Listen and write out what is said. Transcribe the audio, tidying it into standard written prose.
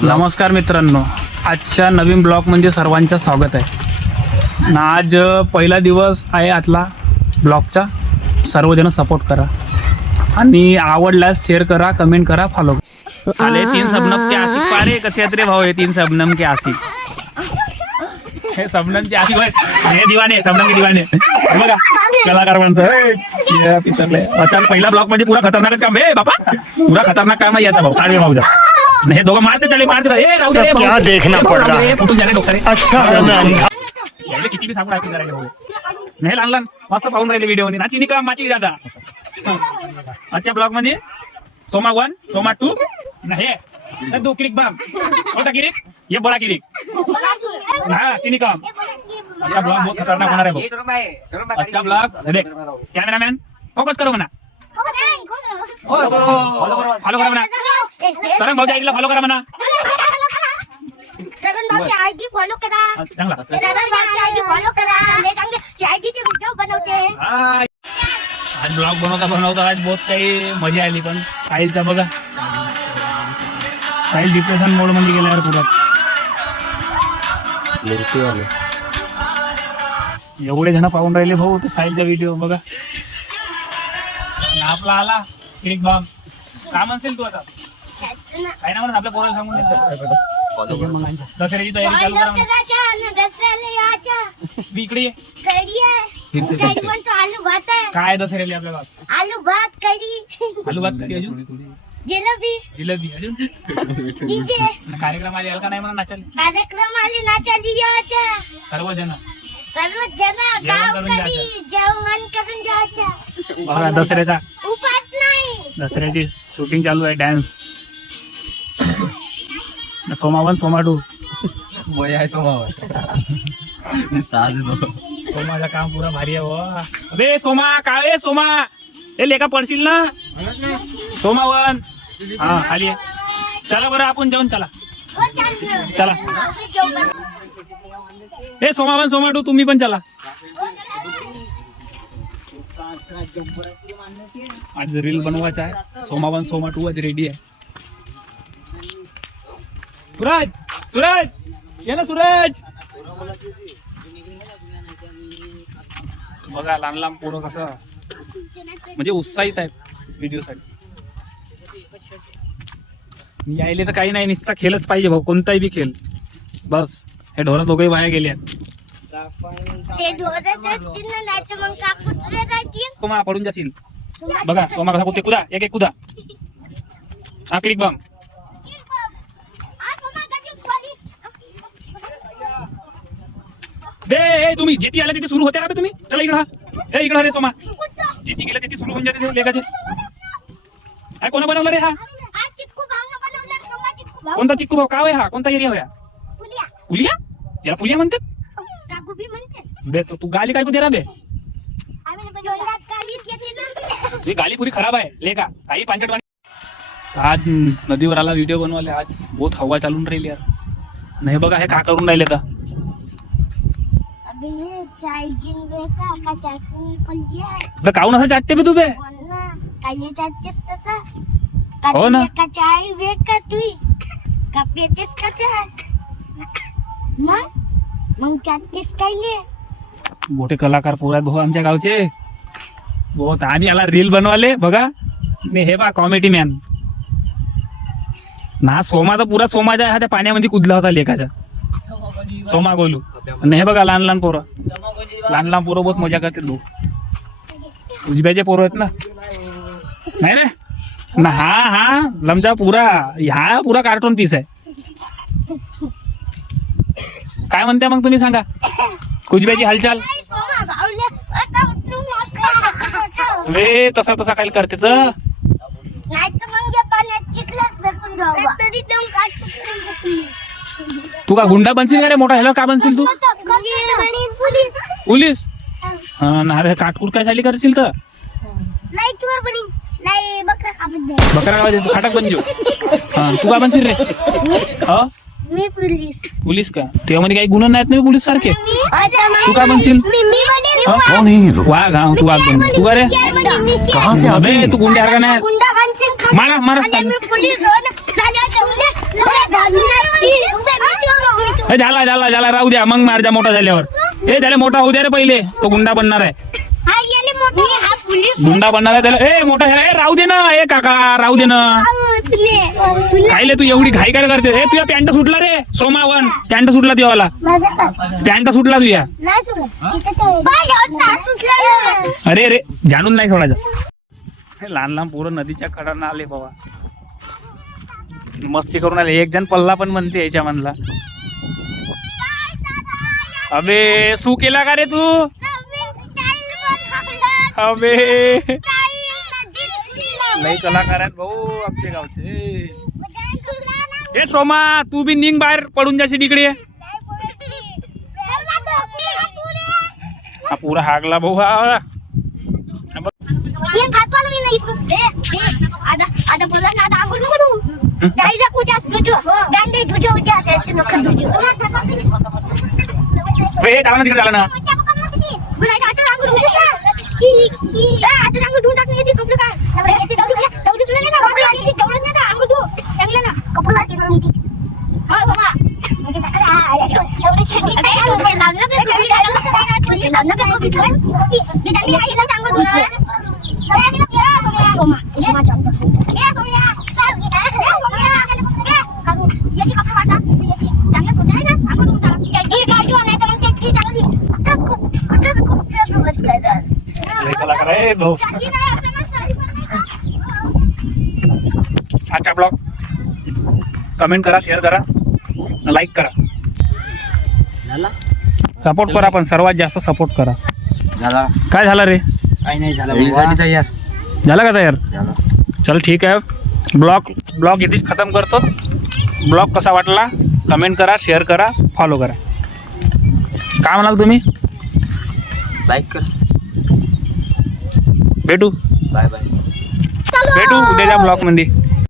नमस्कार मित्रांनो, आजच्या नवीन ब्लॉगमध्ये सर्वांचं स्वागत आहे. आज पहिला दिवस आहे आतला ब्लॉगचा. सर्वजण सपोर्ट करा आणि आवडल्यास शेअर करा, कमेंट करा, फॉलो करा. साले 3 सबनम के आशिक पारे कसे आहेत रे भाऊ. हे 3 सबनम के आशिक, हे सबनम के आशिक हे दिवाने, सबनम के दिवाने. बघा कलाकार माणसं अच्छा. पहिला ब्लॉग म्हणजे पुरा खतरनाक काम आहे बापा, पुरा खतरनाक काम आहे याचा भाऊ. साडे भाऊचा हे दोघं मारते चले मारते क्या देखना पड़ रहा है. फुटून झाले डोक्याने. अच्छा किती बी सांगून ऐकून राहिले भाऊ. नाही लहान लहान मस्त पाहून राहिले व्हिडिओ मध्ये. नाची निका माची जादा. आजच्या ब्लॉग मध्ये सोमा 1 सोमा 2 हे 2 क्लिक बाम. कोणता क्लिक? ये बडा क्लिक. हाँ चिनी काम. आजचा ब्लॉग बहुत खतरनाक होणार आहे भाऊ. आजचा ब्लॉग देख कॅमेरामॅन फोकस करो म्हणा. फॉलो करा म्हणा. तरंग भाऊच्या आईला फॉलो करा म्हणा. तरंग भाऊची आयडी फॉलो करा. चांगला तरंग भाऊची आयडी फॉलो करा. हे चांगले आयडीचे व्हिडिओ बनवते. आज ब्लॉग बनवता आज बहुत काही मजा आली. पण साहिलचा बघा, साहिल डिप्रेशन मोड मध्ये गेल्यावर पुढे एवढे जण पाहून राहिले भाऊ ते साहिलचा व्हिडिओ बघा. आपला आला क्लिक बॉम्ब. काय म्हणशील तू आता? काय ना म्हणत आपल्या पोराला सांगून दसऱ्याची तयारी चालू करा. मी इकडे आलू भात आहे. काय दसऱ्याला आपल्या गावात आलू भात कढी, आलू भात कधी अजून जिलेबी, जिलेबी अजून डीजे कार्यक्रम आले का नाही म्हणा नाचायला. कार्यक्रम आले नाचाली याच्या. सर्वजण सर्व जण गावकरी जेवण करून जायचं. बघा दसऱ्याचा उपास नाही. दसऱ्याची शूटिंग चालू आहे. डान्स सोमा 1 सोमा 2 सोमाचा काम पुरा भारी आहे हो. अबे सोमा काय सोमा हे लेखा पडशील ना. सोमा 1 हा खाली आहे. चला बरं आपण जेवण चला चला. हे सोमा 1 सोमा 2 तुम्ही पण चला. आज रील बनवायचा आहे. सोमा 1 सोमा 2 आज रेडी आहे. सूरज सूरज ये ना सूरज. बघा लहान लहान पोरं कसं म्हणजे उत्साहित आहेत व्हिडिओसाठी. यायले तर काही नाही, नुसता खेळच पाहिजे भाऊ. कोणताही बी खेळ बस. हे ढोरं दोघंही वाया गेले. ते ढोरं असतील ना, नाही तर मग कापूस राहतील. सोमा पडून जाशील. बघा सोमा कसा कुठे कुदा एक एक कुदा. हा क्लिक बम. बे तुम्ही जिथे आला तिथे सुरू होते का बे तुम्ही. चला इकडं. हे इकडं रे सोमा. जिथे गेलं तिथे सुरू होऊन जाते ते लेखाचे. हा कोणा बनवलं रे? हा कोणता चिक्कू भाऊ? काय हा कोणता एरिया होया? पुलिया. याला पुलिया म्हणतात. बे तू गाली काय को दे रहा बे. ही गाली पुरी खराब आहे लेका. काही पांचट. आज नदीवर आला व्हिडिओ बनवाले. आज बहुत हवा चालून राहिली यार. नाही बघा हे का करून राहिले तर. काऊन असं चाटते बे तू बे. हो ना. चाय वेट का तुई का पेचेस का चाय मग चाटतेस कायले. मोठे कलाकार पोर आहेत भाऊ आमच्या गावचे. बहुत आम्ही याला रील बनवाले बघा. मी हे बा कॉमेडी मॅन ना. सोमा तर पुरा सोमाच्या आहे त्या पाण्यामध्ये कुदला होता लेखाच्या. सोमा गोलू. आणि हे बघा लहान लहान पोरं. लहान लहान पोरं बहुत मजा करते. भाऊ उजब्याचे पोरं आहेत ना. नाही ना. हा हा लमजा पुरा. हा पुरा कार्टून पीस आहे. काय म्हणता मग तुम्ही सांगा. कुजब्याची हालचाल रे. तसा तसा काय करते तर. तू का गुंडा बनशील का रे मोठा. ह्याला का बनशील तू? पोलीस. हा ना रे. काटकूट काय झाली करशील तर. बकरा का खाटाक बनजो. हा तू का बनशील रे? हा मी पोलीस. पोलीस का? त्यामध्ये काही गुन्हा नाहीत ना पोलीस सारखे. तू का बनशील? वाघ. हा तू वाघ बन. तू का रे? कहाँ से अबे तू गुंडा का नाही. गुंडा बनशील. मारा मारा. पोलीस हे झाला झाला झाला राहू द्या मग मार द्या मोठा झाल्यावर. हे त्याला मोठा होऊ द्या रे पहिले, तो गुंडा बनणार आहे. गुंडा बनणार आहे त्याला. ए मोठा झाला. ए राहू दे ना. ए काका राहू दे ना. खायले तू एवढी घाई काय करते. ए तुझ्या पॅन्ट सुटला रे सोमावन. पॅन्ट सुटला तुझ्यावाला. पॅन्ट सुटला तुझ्या. अरे रे जाणून नाही सोडायचं. लहान लहान पोरं नदीच्या कडानं आले बाबा, मस्ती करून आले. एक जण पल्ला पण म्हणते याच्या म्हणला. अबे सू केला का रे तू. अबे लई कलाकार आहेत भाऊ आमच्या गावचे. हे सोमा तू बी निघ बाहेर, पडून जाशील इकडे. हा पुरा हागला भाऊ हा. हे चालना तिकडे झालं ना. आजचा ब्लॉग कमेंट करा, शेअर करा, लाईक करा, सपोर्ट करा, पण सर्वात जास्त सपोर्ट करा. काय झालं रे. काही नाही झालं. झालं का तयार. चल ठीक आहे. ब्लॉग इथेच खतम करतो. ब्लॉग कसा वाटला कमेंट करा, शेअर करा, फॉलो करा. काय म्हणाल तुम्ही. लाईक कर. भेटू बाय बाय. भेटू उद्याच्या ब्लॉग मध्ये.